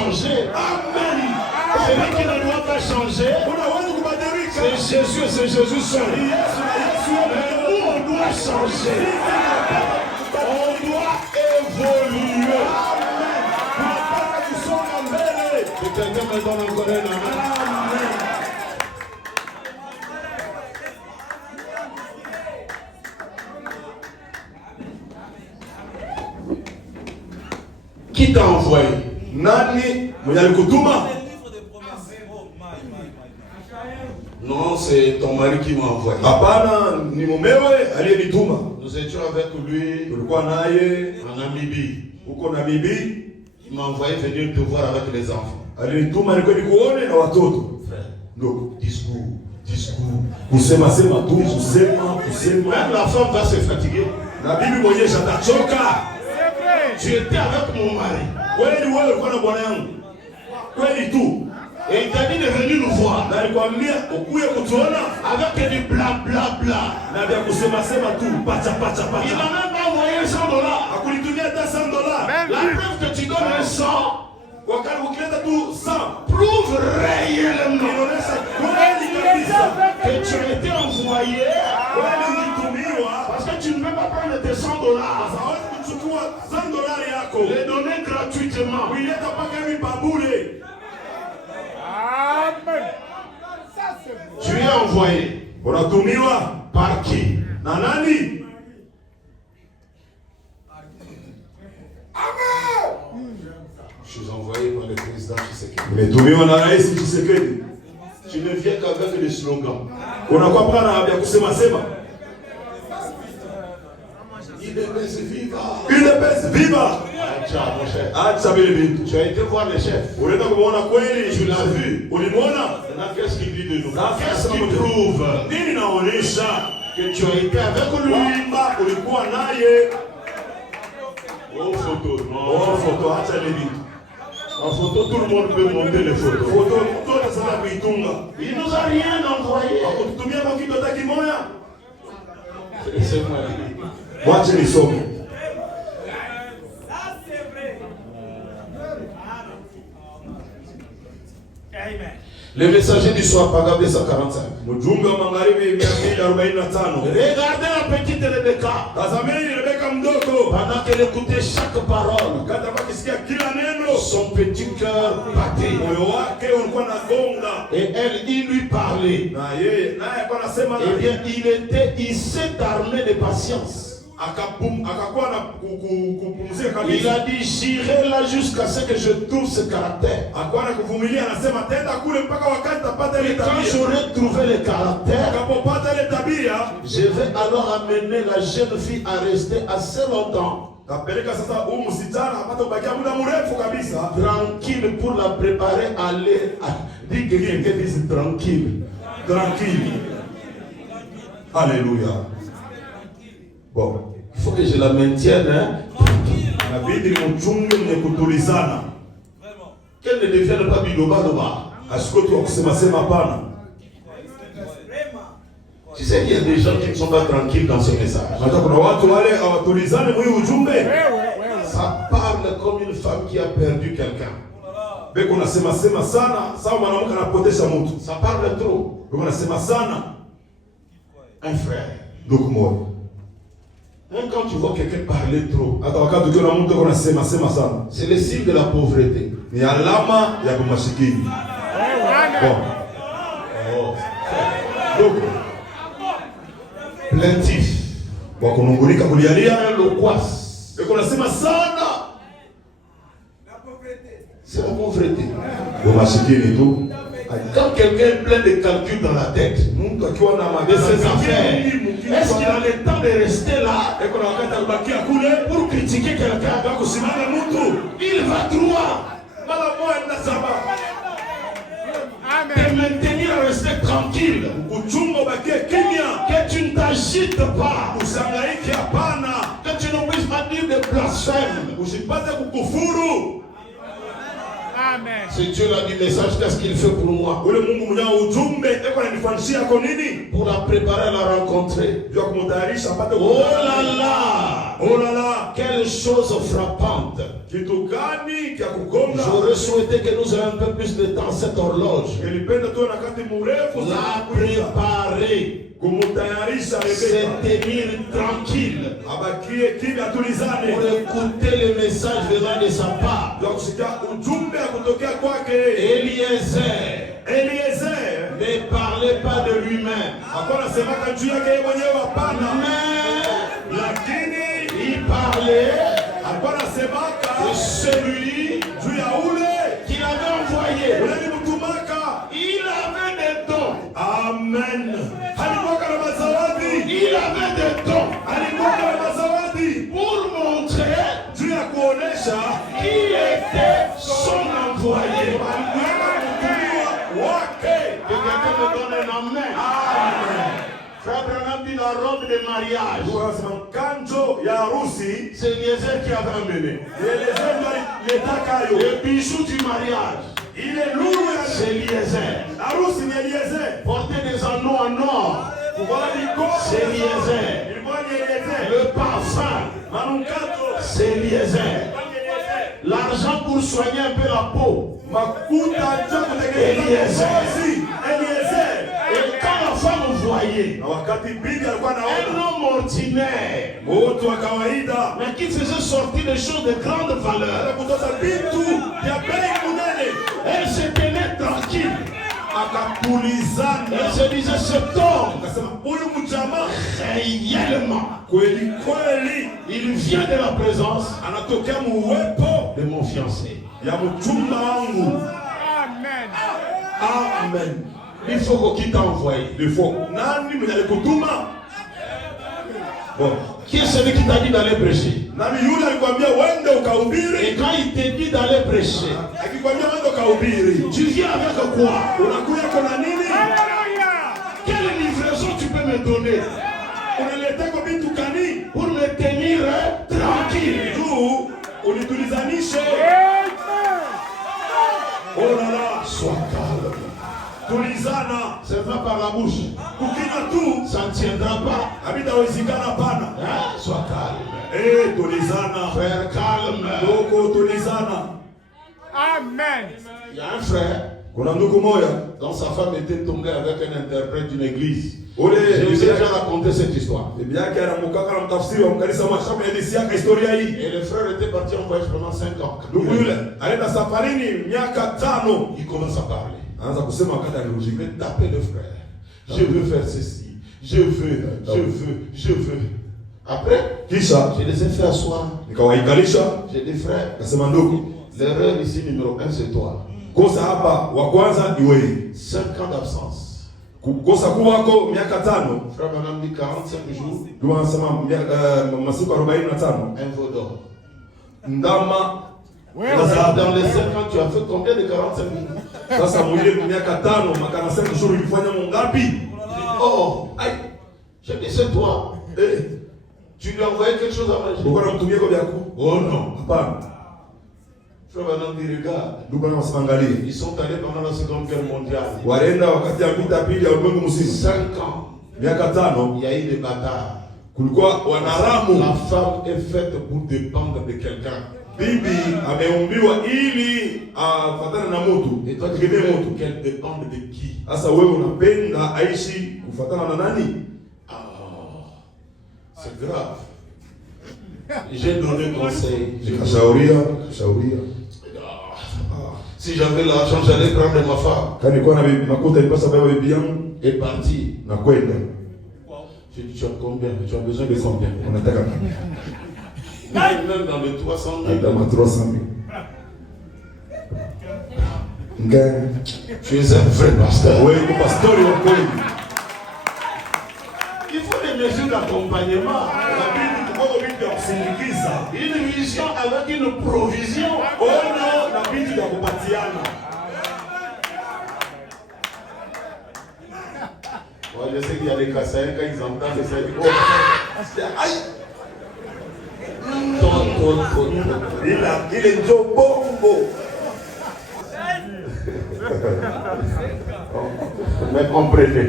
changer. Amen. Celui qui ne doit pas changer, c'est Jésus seul. Mais nous, on doit changer. On doit évoluer. Que quelqu'un me donne encore un amen. Qui t'a envoyé? Nani mwenye alikutuma? Non, c'est ton mari qui m'a envoyé. Hapana, ni mumewe aliyenituma. Nous étions avec lui Tulikuwa naye en Namibie. huko Namibie. Il m'a envoyé venir te voir avec les enfants. Alinituma niko nikuone na watoto. Donc, discours. Kusema sema tu, kusema. Même la femme va se fatiguer. Na bibi mwenyewe atachoka. Tu étais avec mon mari. Kweli wewe ulikuwa na bwana yangu. Kweli tu. Et il t'a dit de venir nous voir. Na alikwambia ukuye kutuona avec du bla bla bla. Na vya kusema sema tu, pacha. Il n'a même pas envoyé $100. Akulitumia hata $100. La preuve que tu donnes 100. Wakati ukileta tu 100, prouve réellement inaonyesha kweli kabisa que tu as été envoyé. Kweli ulitumiwa. Parce que tu ne peux pas prendre tes $100. Hawezi kuchukua $100 yako. Les donner gratuitement. Kuileta mpaka hivi babule. Amen. Tu es envoyé. Unatumiwa par qui? Na nani? Je suis envoyé par le président Tshisekedi. Umetumiwa na Rais Tshisekedi. Tu ne viens qu'avec des slogans. Unakuwa pana vya kusema sema. UDPS viva. UDPS viva. Acha mon cher. Acha vile vitu. Tu as été voir le chef. Unaenda kumuona kweli? Tu l'as vu. Ulimuona? Maintenant qu'est-ce qu'il dit de nous? Qu'est-ce qu'il prouve? Nini naonesha Que tu as été avec lui. Kwamba ulikuwa naye. Oh photo. Oh photo, acha ile vitu. En photo, tout le monde peut monter les photos. Photo, mtoto sana kuitunga. Il nous a rien envoyé. Akututumia kwa kitu hata kimoja. Laissez-moi. Wacha nisome. Le messager du soir, paragraphe 245. Mjumbe wa magharibi 245. Regardez la petite Rebecca. Tazameni Rebecca mdogo. Pendant qu'elle écoutait chaque parole, Kata pakisikia kila neno, son petit cœur battait. moyo wake ulikuwa unagonga. Et elle, il lui parlait. Na yeye naye alikuwa anasema Eh bien, il s'est armé de patience. akakuwa na kupumzika kabisa. Il a dit, j'irai là jusqu'à ce que je trouve ce caractère. Akakuwa na kuvumilia, anasema tenda kule mpaka wakati tapata ile Et quand tabia. j'aurai trouvé le caractère, Akapopata ile tabia, je vais alors amener la jeune fille à rester assez longtemps, kapeleka sasa huyu msichana apate kubakia muda mrefu kabisa, tranquille, pour la préparer à aller. Dis que quelqu'un dise tranquille. tranquille. Alléluia. Bon, Il faut que je la maintienne, hein? inabidi mchunge mwenye kutulizana. Qu'elle ne devienne pas biloba-loba. Asikoti wa kusema sema hapana. Tu sais qu'il y a des gens qui ne sont pas tranquilles dans ce message. Hata kuna watu wale hawatulizane mwi ujumbe. Ça parle comme une femme qui a perdu quelqu'un. Beko nasema sema sana, sawa mwanamke anapotesha mtu. Ça parle trop. Beko nasema sana. Un frère. Ndugu moja. Même quand tu vois quelqu'un parler trop, Hata wakati ukiona mtu ako nasema sema sana, c'est le signe de la pauvreté. ni alama ya kumashikini. Bon. Oh. Donc, Plaintif. kwa kunungulika kulialia, Loquace. beko nasema sana. C'est la pauvreté. Kumashikini tu. Quand quelqu'un est plein de calculs dans la tête, Mtu akiwa na de ses affaires, magazeti, est-ce qu'il a le temps de rester là eko na wakati alibakia kule pour critiquer quelqu'un? kwa kusimama mtu Il va droit. mara moja na saba. De maintenir à rester tranquille. Kuchunga bakie kimya, Que tu ne t'agites pas. usangaike hapana, Que tu ne puisses pas dire de blasphème. usipate kukufuru. Amen. Si Dieu l'a dit message, qu'est-ce qu'il fait pour moi? Ule Mungu mwenye ujumbe eko ananifanyishia kwa nini? Pour la préparer à la rencontrer. Jua kumtayarisha apate Oh là là! Oh là là, Quelle chose frappante! J'aurais souhaité que nous ayons un peu plus de temps cette horloge. La préparer. Se tenir tranquille pour écouter le message venant de sa part. Eliezer ne parlait pas de lui-même, mais il parlait de celui qu'il avait envoyé. Il avait des dons. Amen. Il avait des dons pour montrer qui était son envoyé. Que quelqu'un me donne un amen. Frère Branham dit la robe de mariage. C'est Eliezer qui avait amené. Le bijou du mariage. C'est Eliezer. Porter des anneaux en or. C'est Eliezer. Le parfum. C'est Eliezer. L'argent pour soigner un peu la peau. Eliezer. Et quand la femme voyait un homme ordinaire, mais qui faisait sortir des choses de grande valeur, elle se tenait tranquille. Elle se disait, cet homme, réellement, il vient de la présence de mon fiancé. Amen. Amen. Il faut qu'il t'a envoyé. Bon. Qui est celui qui t'a dit d'aller prêcher? Et quand il te dit d'aller prêcher, tu viens avec quoi? Quelle livraison tu peux me donner pour me tenir tranquille? Oh là là, sois calme. C'est pas par la bouche. Ça ne tiendra pas. Hein? Sois calme. Frère, calme. Amen. Il y a un frère dont sa femme était tombée avec un interprète d'une église. Je vous ai déjà raconté cette histoire. Et le frère était parti en voyage pendant 5 ans. Il commence à parler. Je vais taper le frère. Je veux faire ceci. Je veux. Après, je les ai fait asseoir. J'ai dit, frère, l'erreur ici numéro 1, c'est toi. 5 ans d'absence. Frère Madame dit 45 jours. Un veau d'or. Dans les 5 ans, tu as fait combien de 45 jours? Oh, j'ai dit, c'est toi. Tu lui as envoyé quelque chose à manger? Oh non. Frère Madame dit, regarde. Ils sont allés pendant la Seconde Guerre mondiale. 5 ans. Il y a eu des batailles. La femme est faite pour dépendre de quelqu'un. Bibi ameumbiwa ili afatane na mtu. Et toi tu veux qu'elle dépende de qui? Asa wewe unapenda aishi kufatana na nani? C'est grave. J'ai donné conseil. Nikashauria. Si j'avais l'argent, j'allais prendre ma femme. Et partir. J'ai dit, tu as combien? Tu as besoin de combien? Même dans les 300 000. Tu es un vrai pasteur. Il faut des mesures d'accompagnement. Une vision avec une provision. Moi, je sais qu'il y a des Kassaïens, quand ils entendent ça, ils disent, aïe! Il est Jobombo. Mais comprenez.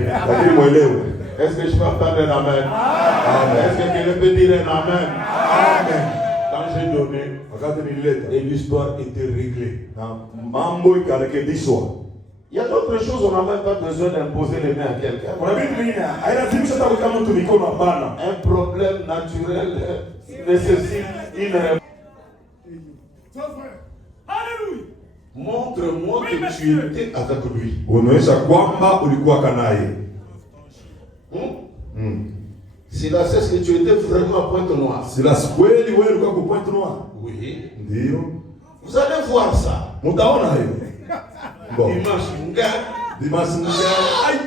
Est-ce que je peux entendre un amen? Amen. Est-ce que quelqu'un peut dire un amen? Amen. Quand j'ai donné, wakati nilileta et l'histoire était réglée. na mambo ikarekebishwa. Il y a d'autres choses, on n'a même pas besoin d'imposer les mains à quelqu'un. Kuna vitu vingine hailazimisha hata kuweka mtu mikono, hapana. Un problème naturel nécessite une réponse. Montre-moi que tu étais avec lui. Unaonyesha kwamba ulikuwa naye. Silas, est-ce que tu étais vraiment à Pointe-Noire? Silas, kweli wewe ulikuwa kwa Pointe-Noire? Oui. Ndio. Vous allez voir ça. Mtaona hiyo. Bon. Dimanche, Aïe.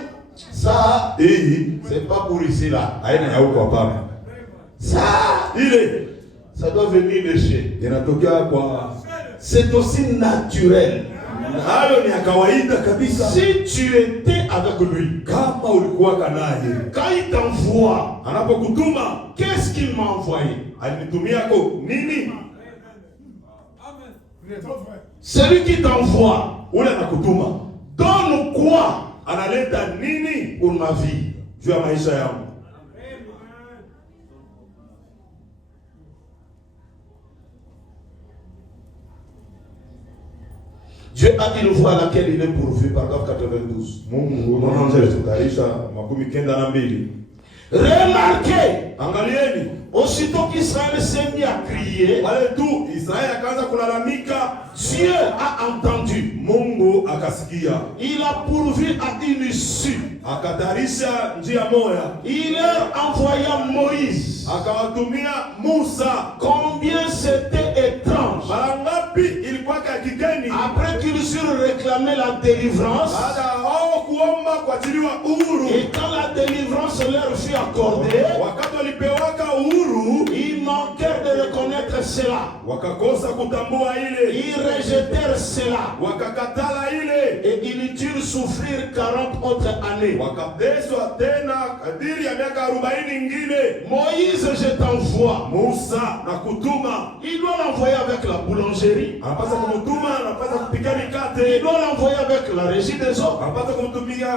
ça, c'est pas pour ici là. Haina ya huko hapana. Ça, ça doit venir de chez. Inatokea kwa, c'est aussi naturel. hayo ni ya kawaida kabisa. Si tu étais avec lui, Kama ulikuwa naye, quand il t'envoie, anapokutuma, qu'est-ce qu'il m'a envoyé? alinitumia ko nini? Celui qui t'envoie, Ule anakutuma donne quoi analeta nini pour ma vie? juu ya maisha yangu? Dieu a une voie à laquelle il est pourvu, paragraphe 92. Mungu unaanza kutarisha 92. Remarquez, Angalieni, aussitôt qu'Israël s'est mis à crier, wale tu Israeli akaanza kulalamika, Dieu a entendu. Mungu akasikia, Il a pourvu à une issue. akatarisha njia moya, Il leur envoya Moïse. akawatumia Musa. Combien c'était étrange. Mara ngapi ilikuwa kigeni Après qu'ils eurent réclamé la délivrance, baada hao kuomba kuachiliwa uhuru, et quand la délivrance leur fut accordée, wakati walipewaka uhuru, ils manquèrent de reconnaître cela. wakakosa kutambua ile, Ils rejetèrent cela. wakakatala ile, Et ils durent souffrir 40 autres années. wakateswa tena kadiri ya miaka 40 ingine. Moïse, je t'envoie. Musa na kutuma, Il doit l'envoyer avec la boulangerie. anapasa kumtuma, anapasa kupika Il mikate, doit l'envoyer avec la régie des eaux. anapasa kumtumia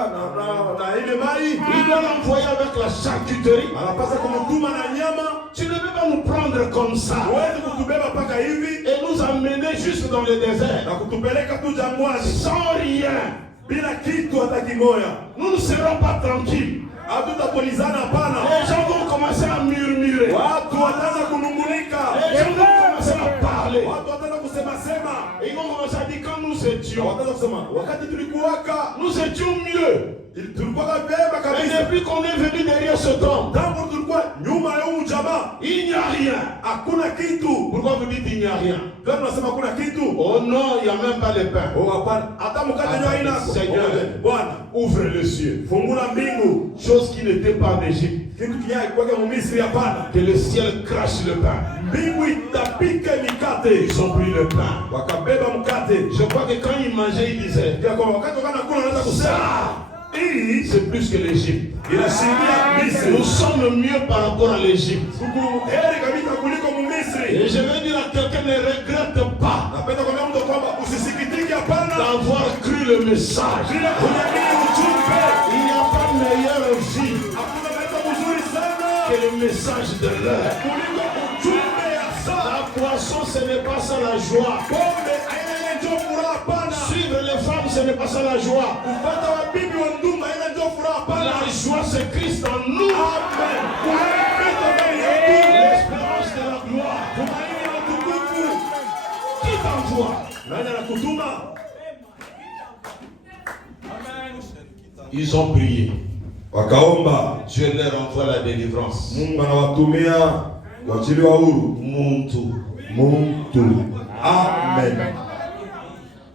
na ile mai, Il doit l'envoyer avec la charcuterie. anapasa kumtuma na nyama. Tu ne peux pas nous prendre comme ça Huwezi kutubeba mpaka hivi et nous emmener juste dans le désert na kutupeleka tu jangwani sans rien. bila kitu hata kimoya. Nous ne serons pas tranquilles. Hatutapolizana, hapana. Les gens vont commencer à murmurer. Watu wataanza kunungunika, Les gens vont commencer à parler. watu wataanza kusema sema, Ils vont commencer à dire quand nous étions, wataanza kusema wakati tulikuwaka nous étions mieux. tulikuwa vyema Et kabisa. depuis qu'on est venu derrière ce tombe, Tangu tulikuwa nyuma ya huu jamaa il n'y a rien. hakuna kitu. Pourquoi vous dites il n'y a rien? Kama tunasema hakuna kitu, Oh non, il n'y a même pas le pain. oh hapana, hata mkate ndio haina. Seigneur, Bwana, ouvre les cieux. fungula mbingu. Chose qui n'était pas en Égypte. Kitu kinyai kwa Misri, hapana. Que le ciel crache le pain. Mbingu itapika mikate. Ils ont pris le pain. Wakabeba mkate. Je crois que quand ils mangeaient, ils disaient, Kwa wakati wanakula wanaweza kusema ça, c'est plus que l'Égypte. inashindia Misri. Nous sommes mieux par rapport à l'Égypte. Heri kabisa kuliko Misri. Et je veux dire à quelqu'un, ne regrette pas Napenda kwambia mtu kwamba usisikitike, hapana, d'avoir cru le message. bila kuamini ujumbe. Il n'y a pas meilleure vie Hakuna maisha mzuri sana que le message de l'heure. kuliko ujumbe ya saa. La poisson, ce n'est pas ça la joie. Pombe haina ile njoo furaha, hapana. Suivre les femmes, ce n'est pas ça la joie. Kupata wabibi wa ndumba haina njoo furaha, hapana. La joie, c'est Christ en nous. Amen. Kuhakikisha ndani yetu L'espérance de la gloire. tumaini la utukufu. Qui t'envoie? Nani anakutuma? Ils ont prié. Wakaomba, Dieu leur envoie la délivrance. Mungu anawatumia kuachiliwa huru. Muntu. Amen.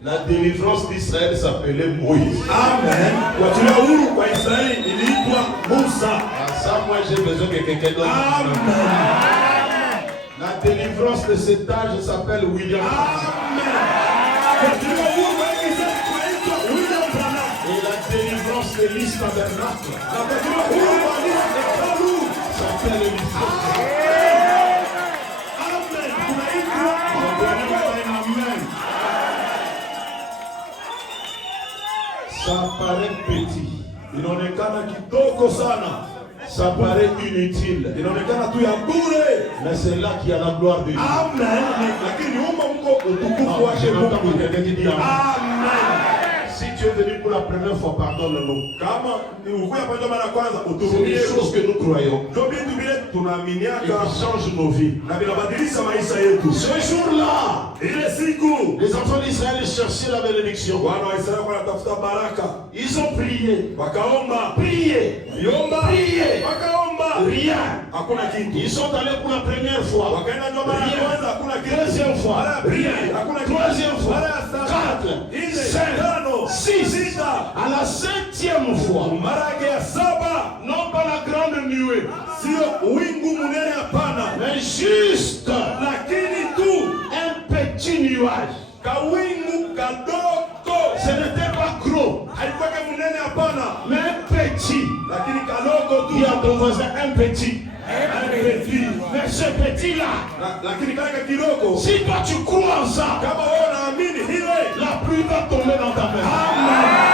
La délivrance d'Israël s'appelait Moïse. Amen. Kuachiliwa huru kwa Israeli iliitwa Musa. À ça, moi, j'ai besoin que quelqu'un d'autre. Amen. La délivrance de cet âge s'appelle William. Amen. Kuachiliwa huru kwa Israeli kunaitwa William Branham. Et la délivrance de l'Isle tabernacle Na kuachiliwa huru kwa hekalu s'appelle l'Isle. Amen. Kunaitwa Amen. Ça paraît petit. Inaonekana kidogo sana. Ça paraît inutile. Inaonekana tu ya bure. Mais c'est là qu'il y a la gloire de Dieu. Amen. Lakini nyuma mko utukufu wake Mungu. Amen. Si tu es venu pour la première fois, pardonne-nous. Kama ukuya kwa mara ya kwanza C'est uturumie. des choses que nous croyons. Ndio vitu vile Et tunaaminiaka qui changent nos vies. na vinabadilisha maisha yetu. Ce jour-là, Ile siku les enfants d'Israël cherchaient la bénédiction. wana wa Israeli wanatafuta baraka. Ils ont prié. Wakaomba. Prié. Yomba. Prié. Wakaomba. Rien. Hakuna kitu. Ils sont allés pour la première fois. Wakaenda ndio mara ya kwanza hakuna kitu. Deuxième fois. Rien. Hakuna kitu. Troisième fois. Mara ya tatu. 4, 5, 6. À la 7e fois. Mara ya saba. Non pas la grande nuée. Sio wingu munene hapana. Mais juste Lakini tu un petit nuage. kawingu kadogo. Ce n'était pas gros. Haikuwa munene hapana. Mais un petit. Lakini kadogo tu. Dis à ton voisin un petit. Un petit. Mais ce petit-là. Lakini kaka kidogo. Si toi tu crois en ça. Kama wewe unaamini hile. La pluie va tomber dans ta maison. Amen.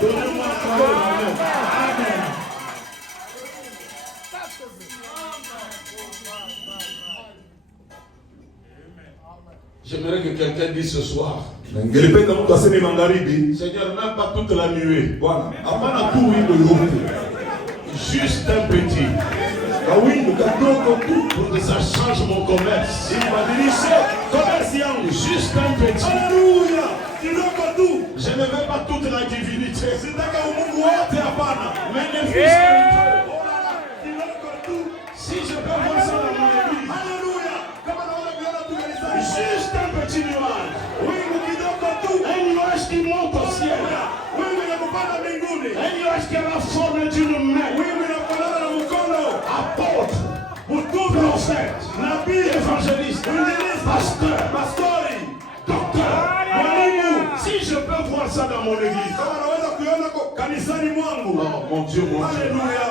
Donnez-moi la parole. Amen. J'aimerais que quelqu'un dise ce soir. Ngelipenda mtu aseme magharibi. Seigneur, même pas toute la nuée. Bwana, hapana tu wingu yote. Juste un petit. Kawingu kadogo tu. Pour que ça change mon commerce. Ibadilishe commerce yangu. Juste un petit. Haleluya. Kidogo tu. Je ne veux pas toute la divinité. Sitaka umungu wote hapana. Mais ne fût-ce qu'un peu. Kidogo tu. Si je peux voir ça dans mon église. Haleluya. Kama naona kuona tu kanisani. Juste un petit nuage. Wingu kidogo tu. Un nuage qui monte au ciel. Wingu inakupanda mbinguni. Un nuage qui a la forme d'une main. Wingu inafanana na mkono. Apôtre, Mtume, prophète, nabii, évangéliste, mwinjilisti, pasteur, pastori, docteur, mwalimu. si je peux voir ça dans mon église. Kama naweza kuiona kanisani mwangu. Oh mon Dieu, mon Dieu. Haleluya.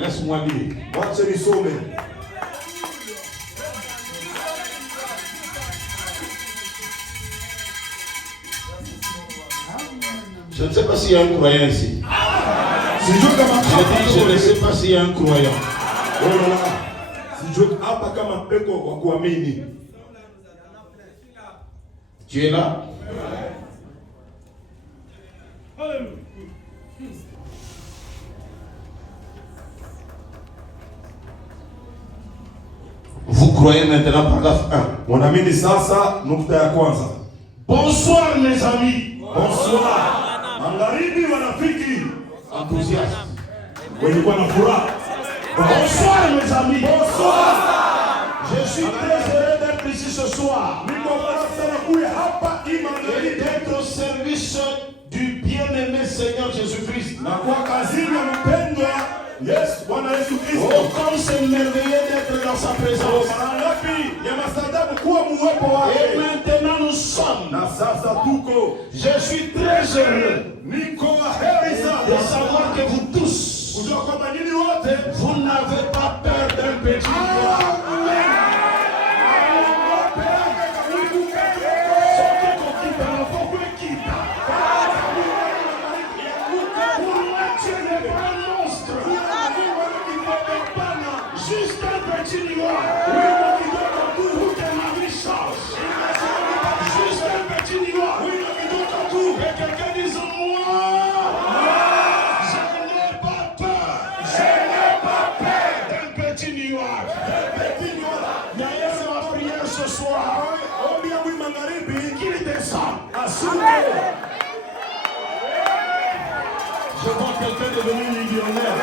Laisse-moi lire. Wacha nisome. Je ne sais pas s'il y a un croyant ici. Sijui kama Je ne sais pas s'il y a un croyant. sijui hapa kama peko wa kuamini. Tu es là? Vous croyez maintenant paragraphe 1. Mwamini sasa nukta ya kwanza. Bonsoir mes amis. Bonsoir. Magharibi wanafiki. Enthousiaste. Walikuwa na furaha. Bonsoir mes amis. Bonsoir. Je suis très heureux d'être ici ce soir. Niko furaha sana kuja hapa hii Et magharibi. d'être au service du bien-aimé Seigneur Jésus-Christ. Na kwa kazini ya mpendwa Yesu, Bwana Yesu Kristo. Oh, comme c'est merveilleux d'être dans sa présence. Mara ngapi ya mastadabu kuwa muwepo Et wake. maintenant nous sommes. Na sasa tuko. Je suis très heureux Niko heri de sana. savoir que vous tous, Kujua kwamba nyinyi wote vous n'avez pas peur d'un petit nuage. Juste un petit nuage pour que ma vie change. Juste un petit nuage. Que quelqu'un dise moi, je n'ai pas peur. Je n'ai pas peur d'un petit nuage. D'ailleurs, c'est ma prière ce soir. Qu'il descend. Je vois quelqu'un devenu millionnaire.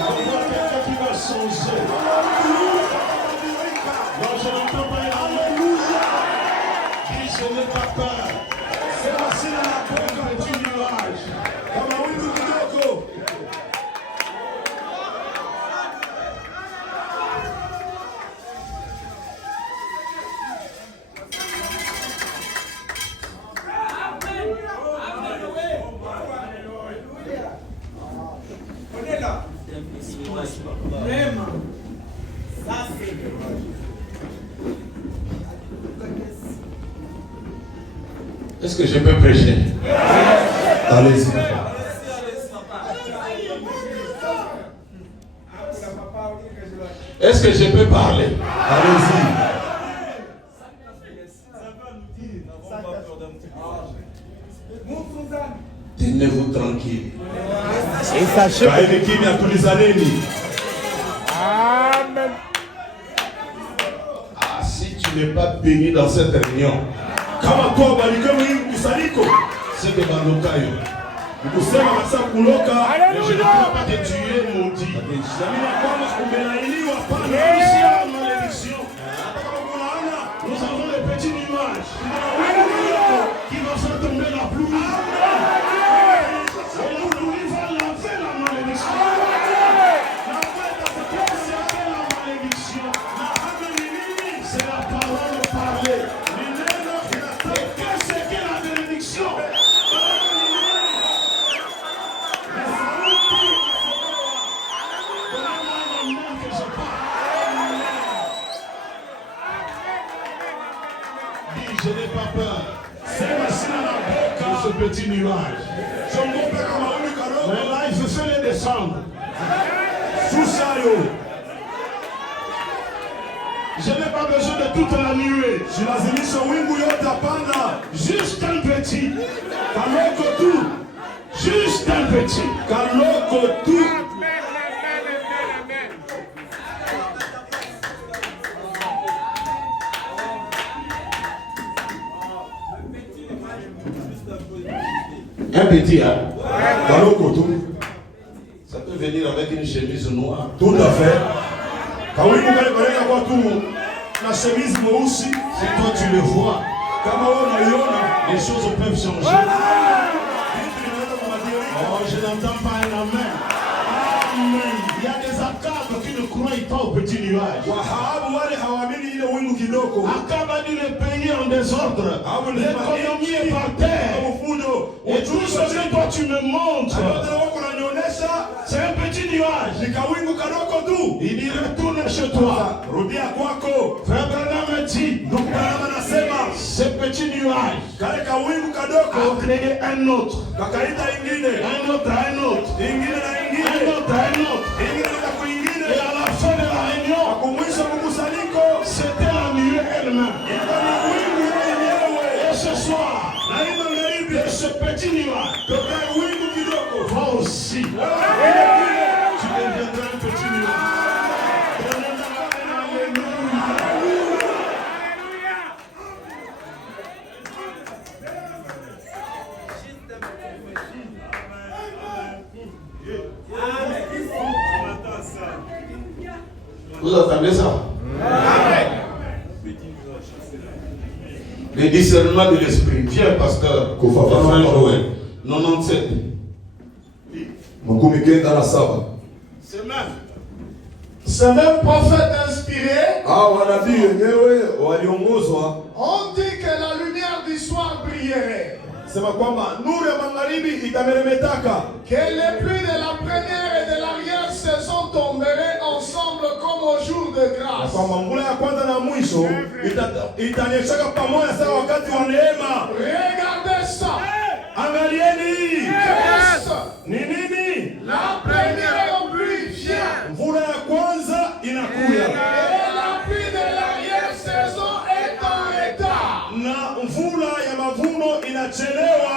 Je vois quelqu'un qui va changer. Non, je n'entends pas un alléluia. Dis, je n'ai pas peur. C'est facile à la peau d'un petit nuage. Est-ce que je peux prêcher? Allez-y. Est-ce que je peux parler? Allez-y. Tenez-vous tranquille. Kaeni kimya, tulizaneni. Amen. Ah, si tu n'es pas béni dans cette réunion, Kama kwa barike mwingi kusanyiko, c'est de Balokayo. kusema kabisa kuloka. Mais je ne Alléluia. peux pas te tuer, maudit. Jamii ya kwamba kumelaaniwa pana. Ici, la malédiction. Hata kama kuna laana, Nous avons les petits nuages Alléluia. qui vont faire tomber la pluie. Et la pluie va laver la malédiction. C'est la malédiction. C'est la parole parlée. Et qu'est-ce que la bénédiction? Que je parle. Dis, je n'ai pas peur de ce petit nuage. Mais là, il faut faire les descendre. Susayo, Je n'ai pas besoin de toute la nuée. jilazimisha wingu yote hapana. Juste un petit. Kaloko tu, Juste un petit. kaloko tu. Amen, amen, amen, amen. Un petit, hein? Kaloko tu. Ça peut venir avec une chemise noire. Tout à fait. Kawingu kale kaleka kwa tu na chemise mweusi. Si toi tu le vois, Kama wewe unaiona, les choses peuvent changer. vitu vinaweza kubadilika. Oh, je n'entends pas un amen. Amen. Il y a des accables qui ne croient pas au petit nuage. Wahabu wale hawaamini ile wingu kidogo. Akab a dit le pays en désordre. L'économie est par terre. Mafujo. Et tout ce que toi tu me montres, Wote wako unanionyesha c'est un petit nuage. ni kawingu kadogo tu. Il dit retourne chez toi. Rudia kwako. Frère Branham dit, Ndugu Branham anasema ce petit nuage kale kawingu a kadogo créé un autre, kakaita ingine, un autre, un autre, ingine na un ingine, autre, un autre. ingine na Et kuingine. à la fin de la réunion, Kumwisha mkusanyiko c'était la nuée elle-même. ilikuwa ni wingu yenyewe. Et ce soir, Na hii magharibi de ce petit nuage, toka wingu kidogo. toi aussi, tu deviendras un petit nuage. Vous entendez ça? Le discernement de l'esprit. Viens, pasteur. Kufafanua Frère kwa Joël. 97. Makumi kenda na saba. Ce même prophète inspiré, Hao wanabii wenyewe waliongozwa on dit que la lumière du soir brillerait, sema kwamba nuru ya magharibi itameremetaka, que les pluies de la première et de l'arrière-saison tomberaient ensemble comme au jour de na grâce. kwamba mvula ya kwanza na mwisho itanyeshaka pamoja sawa wakati wa neema. Regardez ça. Angalieni Qu'est-ce? ni nini? La première pluie vient Mvula ya kwanza inakuya et la pluie de l'arrière-saison est en retard. na mvula ya mavuno inachelewa.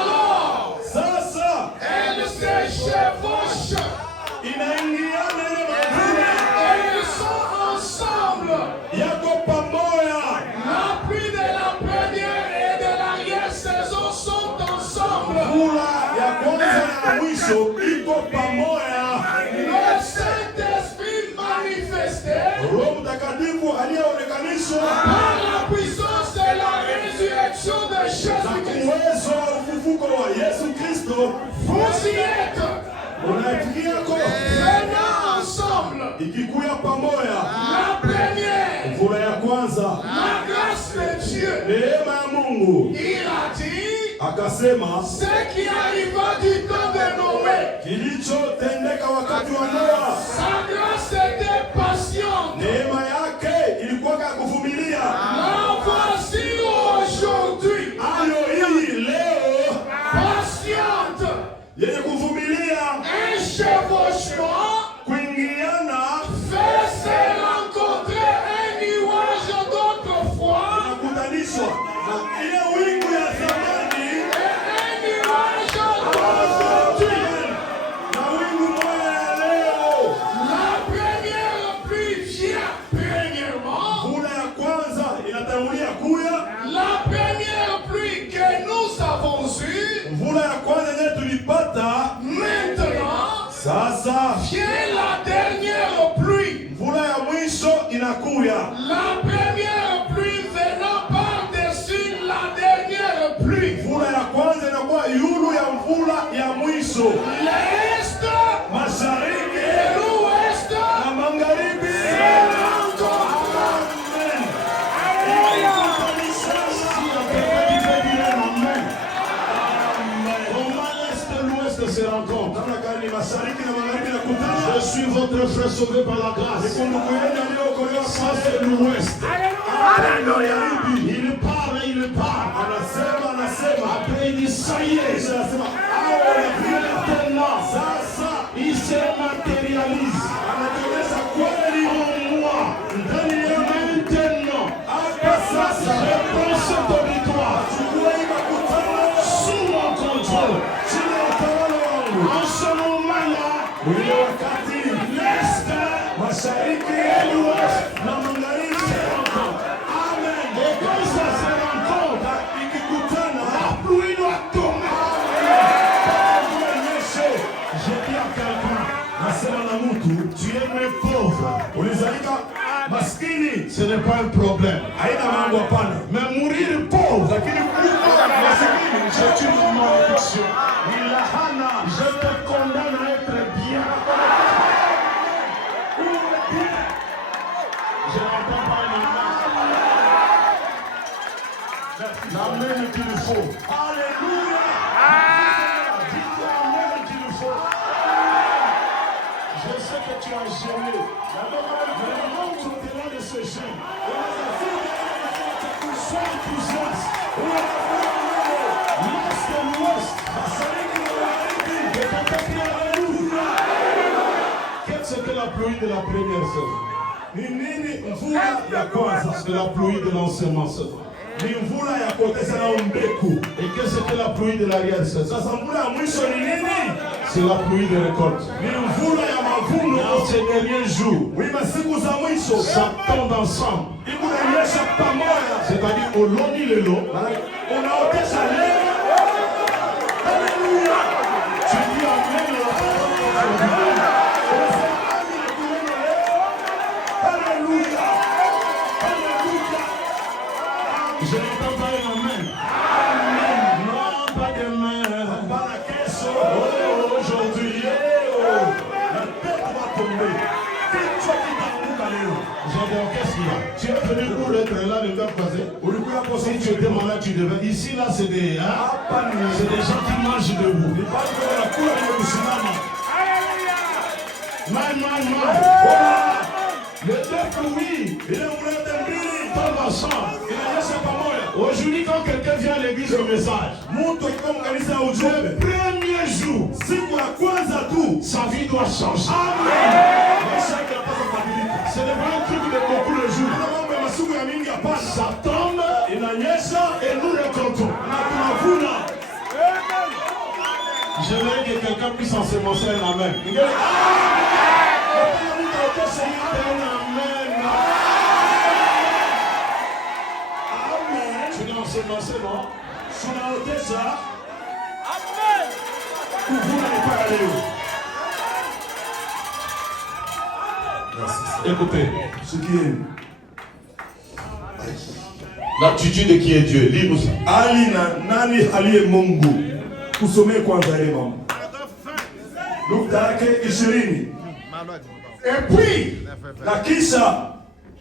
Alors, Sasa elle se chevauche inaingiana ile et mavuna ils sont ensemble. yako pamoja. La pluie de la première et de l'arrière-saison sont ensemble. Mvula ya kwanza na mwisho iko pamoja. Le Saint-Esprit manifesté Roho Mtakatifu aliyeonekanishwa par la puissance de la résurrection de na Jésus-Christ. uwezo wa ufufuko wa Yesu Kristo Vous y êtes unaitikiako venant ensemble. ikikuya pamoja. La première, Mvula ya kwanza, la grâce de Dieu. neema ya Mungu Il a dit akasema ce qui arriva du temps de Noé. kilichotendeka wakati wa Noa. Sa grâce était patiente. Neema yake ilikuwa ya kuvumilia. La voici aujourd'hui. Ayo hii leo Patiente. yenye kuvumilia Un chevauchement kuingiana fait ses inatangulia kuya. La première pluie que nous avons eue, mvula ya kwanza yenyewe tulipata. maintenant Sasa vient la dernière pluie. mvula ya mwisho inakuya. La première pluie venant par-dessus la dernière pluie. Mvula ya kwanza inakuwa yulu ya mvula ya mwisho. L'est, Mashariki et l'ouest, na magharibi. Se rencontre. Je suis votre frère sauvé par la grâce. Ça c'est l'ouest. Alléluia. Il parle, il parle. Après il dit ça y est. Maintenant, il se matérialise. En moi. Maintenant, je prends ce territoire sous mon contrôle. En ce moment-là, l'Est, Mashariki et l'Ouest, na magharibi. amen. Et quand ça se rencontre, Ikikutana la pluie doit tomber. j'ai dit à quelqu'un, nasema na mtu, Tu es mes pauvres. ulizalika maskini, Ce n'est pas un problème. haina mambo hapana. Mais mourir pauvre, Lakini kufa maskini c'est une malédiction. Je te condamne à être bien. Je n'entends pas une image. L'amen qu'il faut. Alléluia. Dis-toi l'amen qu'il faut. Je sais que tu as gêné. Vraiment, tu es loin de ce gêne. Sois enthousiaste. L'Est et l'Ouest. Qu'est-ce que la pluie de la première saison? Ni nini mvula ya kwanza? C'est la pluie de l'ensemencement. Ni mvula ya kuotesha na mbegu. Et qu'est-ce que la pluie de l'arrière-saison? Sasa mvula ya mwisho ni nini? C'est la pluie de récolte. Ni mvula ya mavuno. Dans ces derniers jours, Wima siku za mwisho ça tombe ensemble. ikunanyesha pamoja. C'est-à-dire au long ni le long. Unaotesha leo. Alléluia. Tu dis amen à la parole. Alléluia. Alléluia. Je n'entends pas un amen. Amen. Non, pas demain. Bana kesho. Oh, aujourd'hui. La tête va tomber. Kichwa kitaanguka leo. J'adore, qu'est-ce qu'il y a? Tu es venu pour être là, le gars passé. Ulikuwa hapo Si tu étais malade, tu devais. Ici, là, c'est des, hapa ni c'est des gens qui mangent debout. bado wanakula ile kusimama. Man. Les deux pluies Ile mlete mbili tombent ensemble. inanyesha pamoja. Aujourd'hui, quand quelqu'un vient à l'église, le message, Mtu akiwa mkanisa ya le ujumbe, premier jour, siku ya kwanza tu sa vie doit changer. maisha yake yanapaswa kubadilika. Ce n'est pas un truc de beaucoup de jours. Kuna mambo ya masiku ya mingi hapana. Ça tombe Inanyesha et nous récoltons. na tunavuna. J'aimerais que quelqu'un puisse ensemencer un amen. Hakuna mtu aotesha hiyo tena. Amen. Tu l'as ensemencé, non? Tunaotesha kuvuna ni paka leo. Écoutez, Sikieni. l'attitude de qui est Dieu. Lis-nous ça. Ali na nani aliye Mungu? Tusomee kwanza ile mambo. Nukta yake 20. Et puis, Na kisha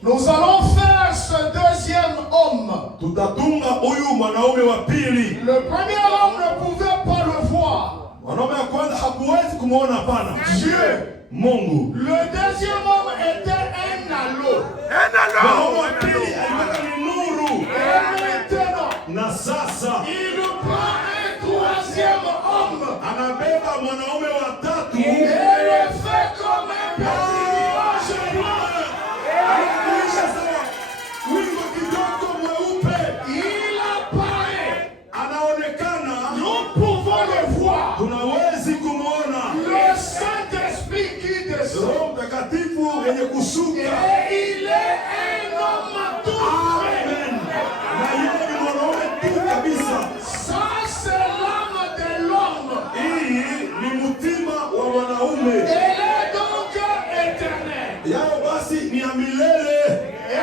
nous allons faire ce deuxième homme. tutatunga huyu mwanaume wa pili. Le premier homme ne pouvait pas le voir. Mwanaume wa kwanza hakuwezi kumwona, hapana. Dieu. Mungu. Le deuxième homme était un halo. Mwanaume wa pili alikuwa ni nuru. Et maintenant, Na sasa il prend un troisième homme anabeba mwanaume wa tatu. et le fait comme un petit nuage blanc. Anakuisha sawa wingu kidogo mweupe. Il apparaît. Anaonekana, Nous pouvons le voir. tunawezi kumwona. Le Saint-Esprit qui descend. Roho Mtakatifu yenye kushuka. Et il est un homme tout frais. Amen. kabisa. Ça, c'est l'âme de l'homme. Hii ni mtima wa mwanaume. Elle est donc éternelle. Yao basi ni ya milele. Et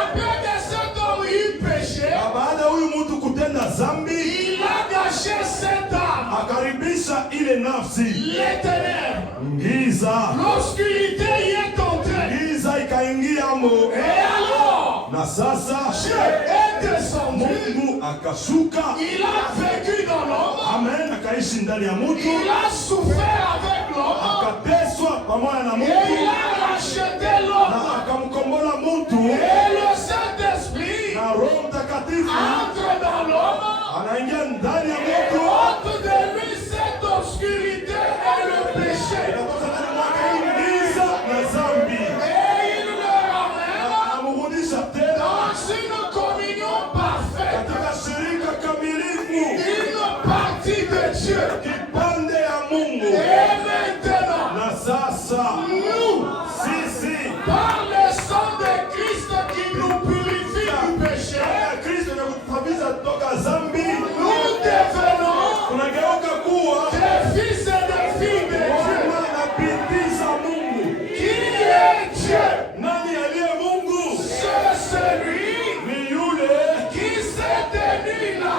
après que cet homme eut péché, Na baada ya huyu mtu kutenda zambi, il a gâché cette âme, akaribisha ile nafsi les ténèbres. giza. L'obscurité y est entrée. Giza ikaingia mo. Et alors, Na sasa Dieu est descendu. Mungu akashuka. Il a vécu dans l'homme. Amen. Akaishi ndani ya mtu. Il a souffert avec l'homme. Akateswa pamoja na Et mtu. il a racheté Na l'homme. akamkombola mtu. Et le Saint-Esprit Na Roho Mtakatifu entre dans l'homme. anaingia ndani ya Et mtu. ôte de lui cette obscurité et le péché. Inatoka ndani mwake hii giza na zambi. Et il le ramène Anamrudisha tena dans une communion parfaite. katika shirika kamilifu. Une partie de Dieu. Kipande ya Mungu. Et maintenant, Na sasa nous, sisi par le sang de Christ qui nous purifie du péché, ya Kristo na kutusafisha toka zambi, nous devenons tunageuka kuwa des fils et des filles de Dieu. wana na binti za Mungu. Qui est Dieu? Nani aliye Mungu? C'est celui Ni yule qui s'est tenu là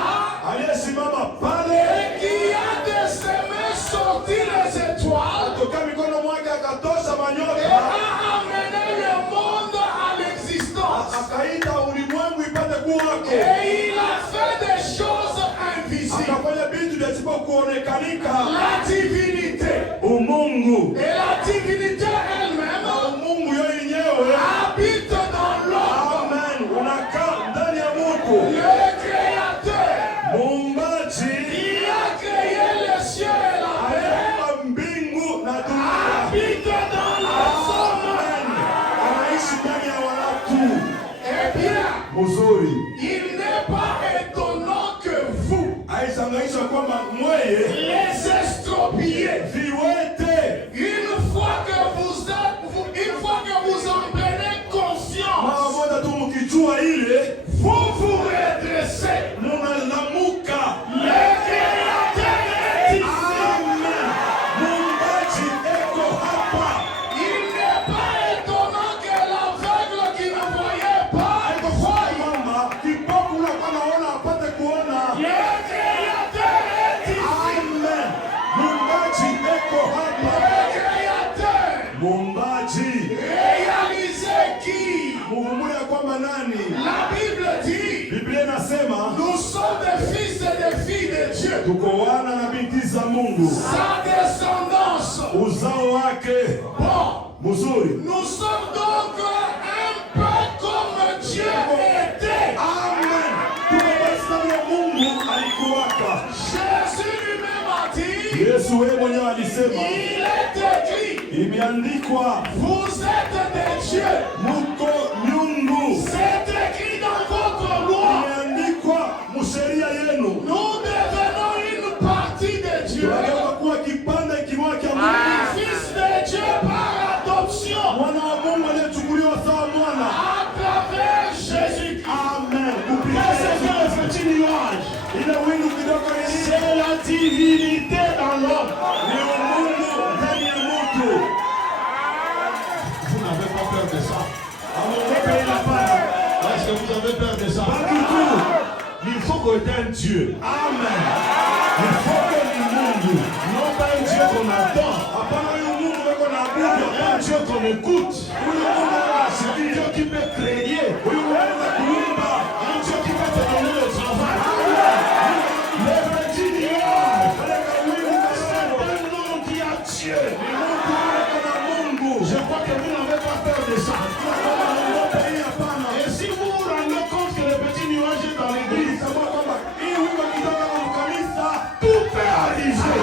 aliyesimama pale, et qui a de ses mains sorti les étoiles toka mikono mwake akatosha et manyota, a amené le monde à l'existence. akaita ulimwengu ipate kuwako, Et il a fait des choses invisibles. akafanya vitu vyasipo kuonekanika. La divinité Umungu et la divinité elle-même na umungu yo yenyewe, habitent dans l'homme. amen, unakaa ndani ya Mungu. Le Créateur Muumbaji qui a créé les cieux et la terre aliyeumba mbingu na dunia, habite dans les hommes. amen, anaishi ndani ya watu. Eh bien, Mzuri, il n'est pas étonnant que vous, aisangaisha kwamba mweye les estropiés, viwete, une fois que vous en prenez conscience, mara moja tu mkijua ile, vous vous redressez. munalamuka. Le Créateur est ici. Amen. Muumbaji eko hapa. Il n'est pas étonnant que l'aveugle qui ne voyait pas voie. Mama, kipofu ule kwa naona apate kuona. Le Créateur est ici. Amen. Muumbaji eko Le hapa. Créateur Muumbaji. réalisait qui? Muvumbuli ya kwamba nani? La Bible dit, Biblia inasema nous sommes des fils et des filles de Dieu. tuko wana na binti za Mungu. Sa descendance. Uzao wake Bon, mzuri. nous sommes donc un peu comme Dieu était. Amen. Tuko basi kama Mungu alikuwaka. Jésus lui-même a dit, Yesu yeye mwenyewe alisema, il est écrit, imeandikwa vous êtes des dieux. muko miungu. C'est écrit dans votre loi. Imeandikwa musheria yenu. Nous devenons une partie de Dieu. Tunageuka kuwa kipande kiwake Mungu. Fils de Dieu par adoption. Mwana wa Mungu aliyechukuliwa sawa mwana. À travers Jésus-Christ. Amen. Qu'est-ce que le petit nuage? Ile wingu kidogo ni nini? C'est la divinité dans l'homme. Ni umungu ndani ya mtu. Vous n'avez pas peur de ça. Amuogope ila pana. Est-ce que vous avez peur de ça? Pas du tout. Il faut qu'on ait un Dieu. Amen. Il faut que ni Mungu. Non pas un Dieu qu'on attend. Hapana huyu Mungu weko na abudu. Un Dieu qu'on écoute. Huyu Mungu Un anasikia. Dieu qui peut créer. Huyu Mungu anaweza kuumba. Un Dieu qui peut te donner le travail. Le petit nuage. Peleka wingu C'est kasoro. un nom qui a Dieu. Ni Mungu weko na Mungu. Je crois que vous n'avez pas peur de ça. Amuogope hii hapana. Et si vous vous rendez compte que le petit nuage est dans l'église, Ukitambua kwamba hii wingu ikitoka kwa kanisa, tout peut arriver.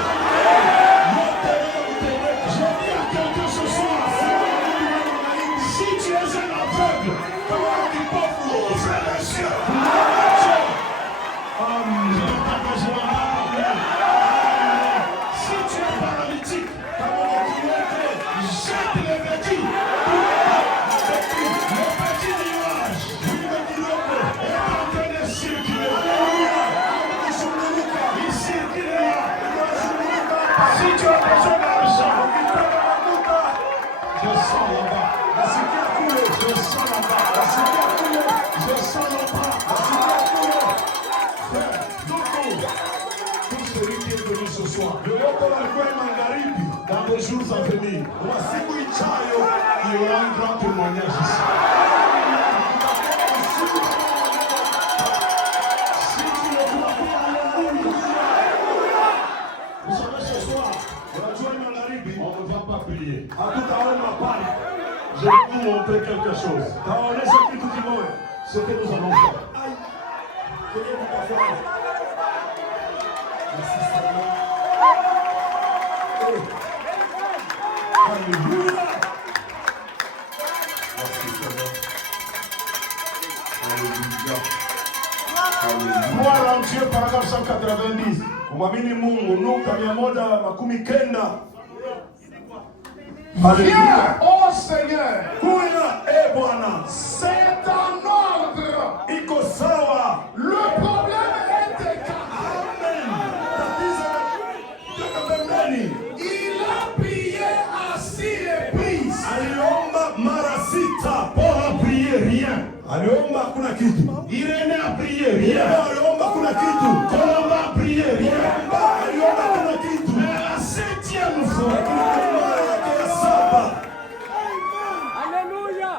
yote yanaweza kutendeka. Je dis à quelqu'un ce soir, si tu es un aveugle, Si tu as besoin d'argent, je sens là-bas. Je sens là-bas. Je sens là-bas. Pour celui qui est venu ce soir, dans les jours à venir, il y aura un grand témoignage ici. Si tu le vois, vous savez, ce soir, on ne va pas prier. Je vais vous montrer quelque chose. Ce que nous allons faire. Alléluia. Gloire en Dieu, paragraphe 190. Kumwamini Mungu, nukta 190. Viens, ô Seigneur. Kuya, Bwana. C'est en ordre. Iko sawa. Le problème est écarté. Amen. Tatizo toka pembeni. Il a prié à 6 reprises. Aliomba mara 6. Paul a prié rien. Aliomba kuna kitu. Irénée a prié rien. Aliomba kuna kitu. Colombe a prié rien. Aliomba kuna kitu. Mais la 7e fois, Mara yake ya 7. Alléluia.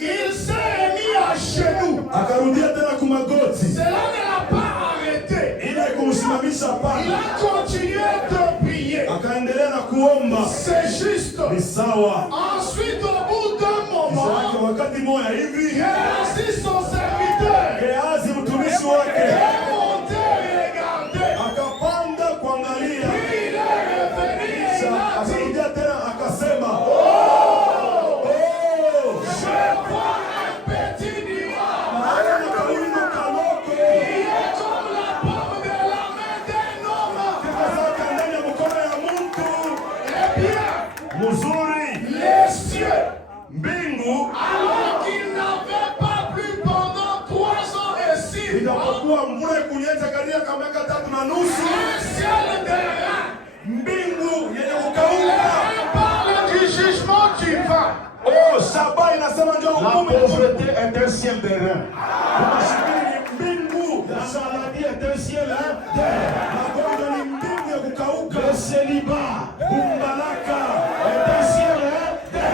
Il s'est mis à genoux. Akarudia tena kumagoti. Cela ne l'a pas arrêté. Ile kumsimamisha Il pale. a continué de prier. Akaendelea na kuomba. C'est juste. Ni sawa. Ensuite, au bout d'un moment, Sasa wakati moja hivi Géasi, son serviteur, Gehazi mtumishi est wake monté regarder. akapanda kuangalia. Puis il est revenu et il a dit, Akarudia tena akasema, je vois un petit nuage naona kauno kaloko qui est comme la paume de la main d'un homme. kazaka ndani ya mkono ya mtu Eh bien, mzuri. les cieux, Mbingu alors qu'il n'avait pas plu pendant 3 ans et 6 mois, ijapokuwa mvula ikunyesha katika kama miaka 3.5, un ciel de rein, mbingu yenye les kukauka. reins parlent du jugement divin. Saba inasema ndio la hukumu. pauvreté est un ciel de rein. Masikini ni mbingu, La maladie est un ciel d'air. magonjwa ni mbingu ya kukauka. Le célibat Kumbalaka est un ciel d'air.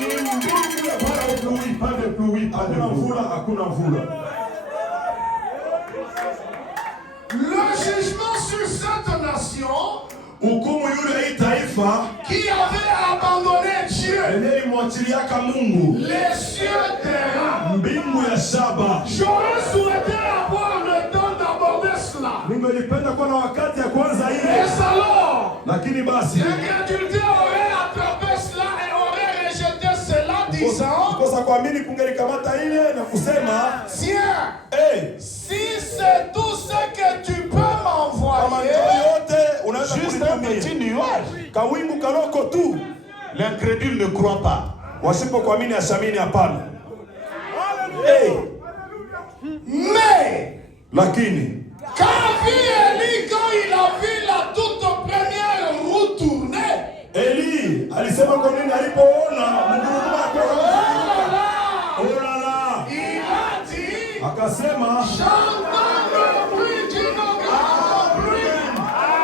ni mbingu ya Pas de pluie, pas de pluie, pas de hakuna pluie. mvula, hakuna mvula. Le jugement sur cette nation Hukumu yule hii taifa qui avait abandonné Dieu, yenye imwachiliaka Mungu, les cieux terrain. mbingu ya 7. J'aurais souhaité avoir le temps d'aborder cela. Ningelipenda kuwa na wakati ya kwanza ile, Mais alors, lakini basi l'incrédulité aurait attrapé cela et aurait rejeté cela, disant, kosa kuamini kungelikamata ile na kusema tiens, si c'est tout ce que tu peux kama m'envoyer, njoo yote unaweza Juste un petit kunitumia nuage. kawingu kaloko tu. L'incrédule ne croit pas. Wasipokuamini asamini, hapana. mais Lakini quand vit Élie, quand il a vu la toute première roue tourner, Eli alisema kwa nini alipoona mgurumo oh wake, là là, olala, il a dit, akasema j'entends le bruit d'une grande pluie.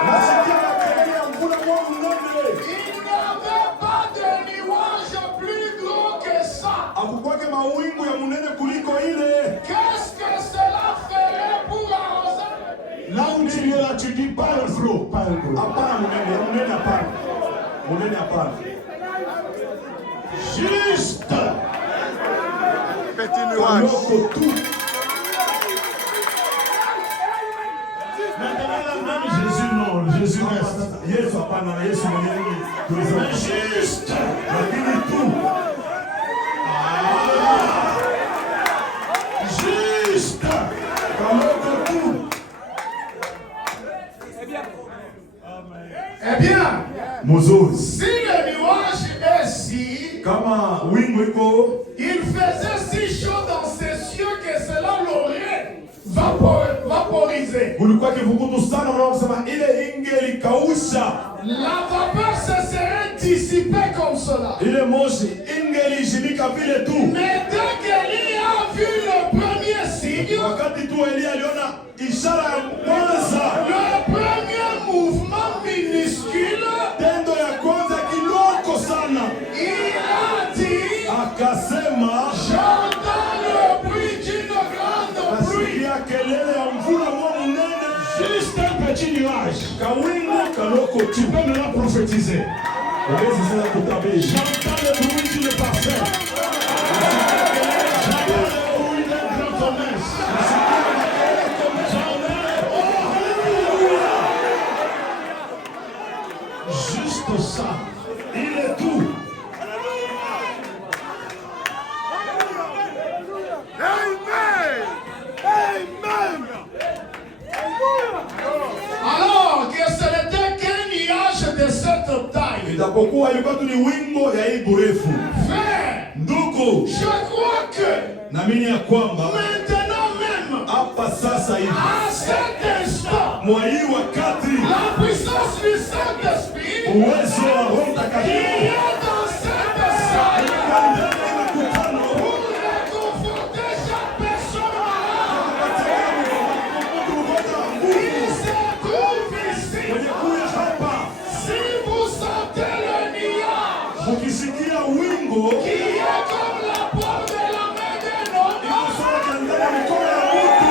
nasikia kelele ya mvula mwangu ng'ombe. Il n'avait pas de nuage plus gros que ça. Akukwake mawingu ya munene kuliko ile. Qu'est-ce que cela ferait pour arroser? Là où tu es là, tu dis pas le gros, pas le gros. Hapana munene, munene hapana. Munene hapana. Juste. Kaloko tu. Maintenant, là, même Jésus, non, Jésus reste. Yesu hapana, na Yesu mwenyewe Mais tulizama. juste. Lakini tu Juste. kaloko tu. Eh bien, Mzuri. si le nuage est si, Kama wingu iko il faisait si chaud dans ses cieux que cela l'aurait vaporisé. fait. kulikuwa kivukutu sana, wanaosema ile ingelikausha, La vapeur se serait dissipée comme cela. ile moshi ingelijimika vile tu. Mais dès qu'Élie a vu le premier signe, Wakati tu Elia aliona ishara ya kwanza, le premier mouvement minuscule, tendo ya kwanza kidogo sana, il a dit, akasema j'entends le bruit d'une grande pluie. nasikia kelele ya mvula mwa mnene, Juste un petit nuage. kawingu kaloko tu. Tu peux maintenant prophétiser. Uwezi sasa kutabiri. J'entends le bruit d'une parcelle. J'entends le bruit d'un grand commerce. Juste ça. Il est tout. Alors que ce n'était qu'un nuage de cette taille. Ijapokuwa ilikuwa tu ni wingo ya hii burefu. Frère, Ndugu, je crois que naamini ya kwamba maintenant même, hapa sasa hivi à cet instant, mwa hii wakati la puissance du Saint-Esprit uwezo wa Roho qui Mtakatifu est dans cette salle ndani ya makutano pour réconforter chaque personne malade. Il se trouve ici. mwenye kuya hapa, Si vous sentez le nuage ukisikia wingo qui est comme la pomme de la main d'un homme, inasonga ndani ya mikono ya mtu,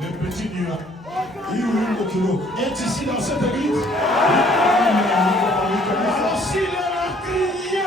Le petit nuage. Est ici dans cette église. Alors s'il est là, criez.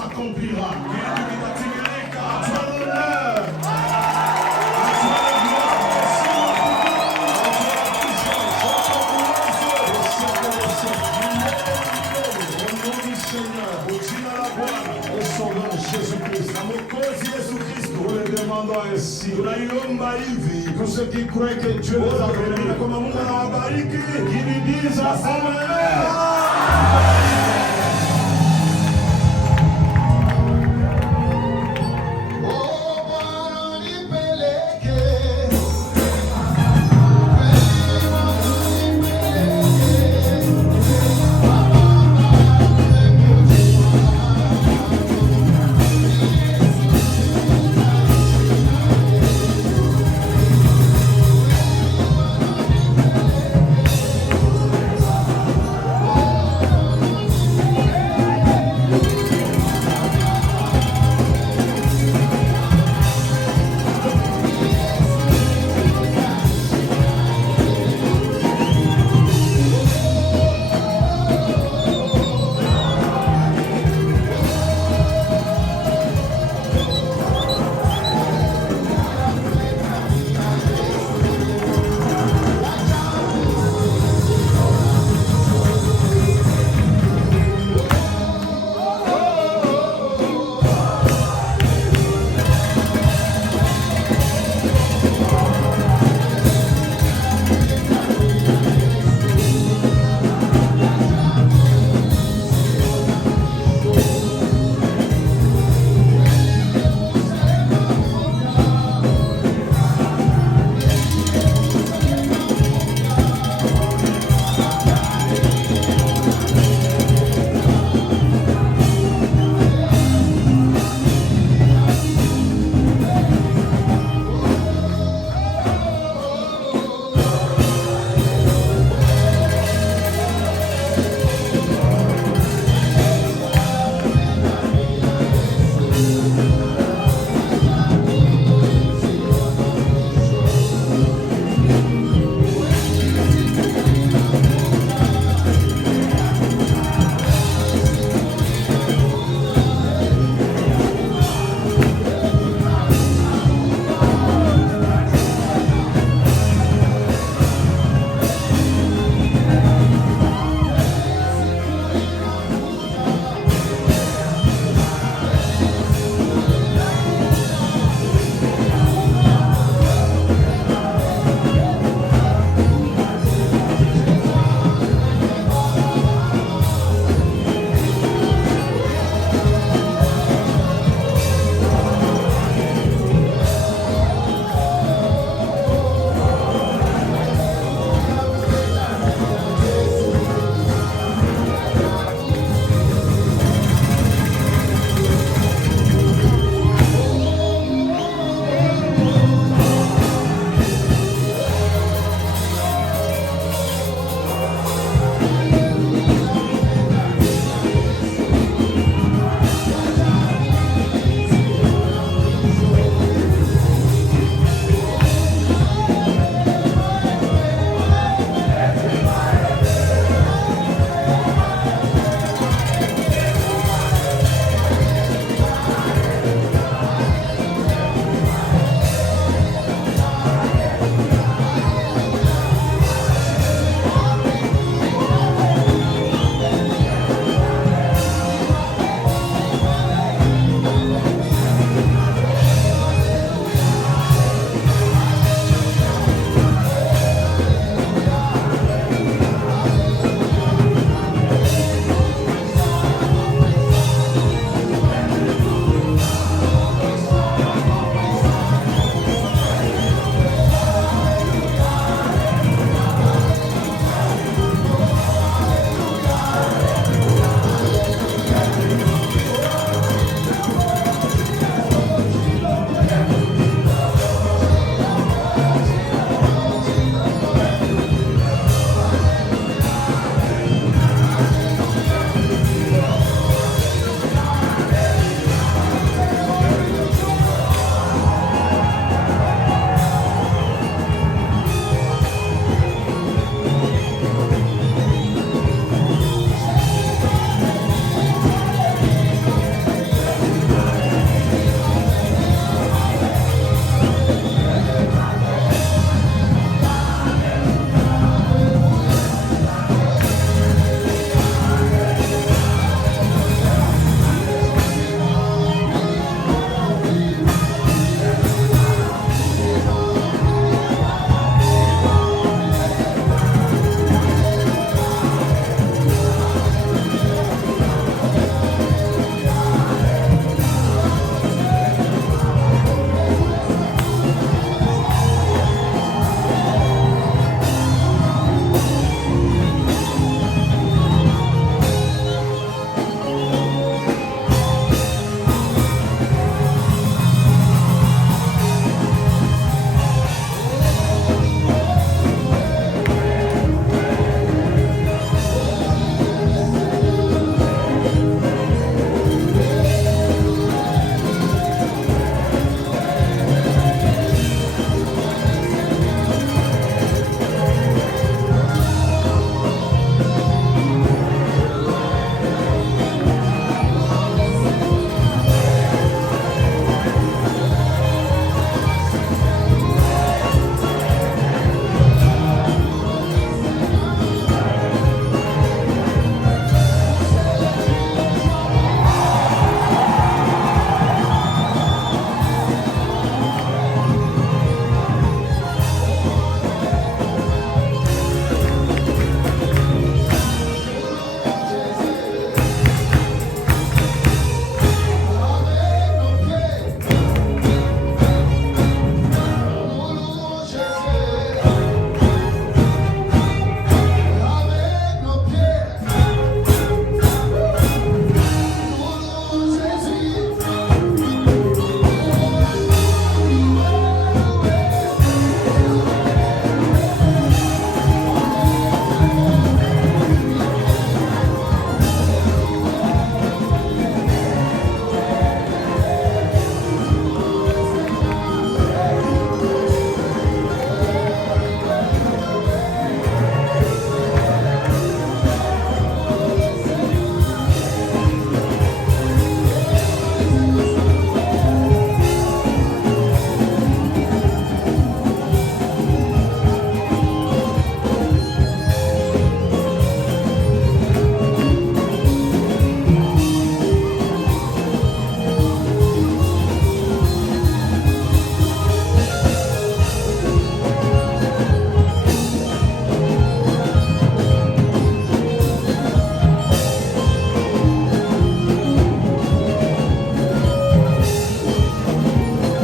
s'accomplira. À toi l'honneur. À toi la gloire. À toi la puissance. Au siècle des siècles. Au nom du Seigneur. Au Sauveur Jésus-Christ. Nous le demandons ainsi. Tous ceux qui croient que Dieu les a bénis, qui lui disent Amen.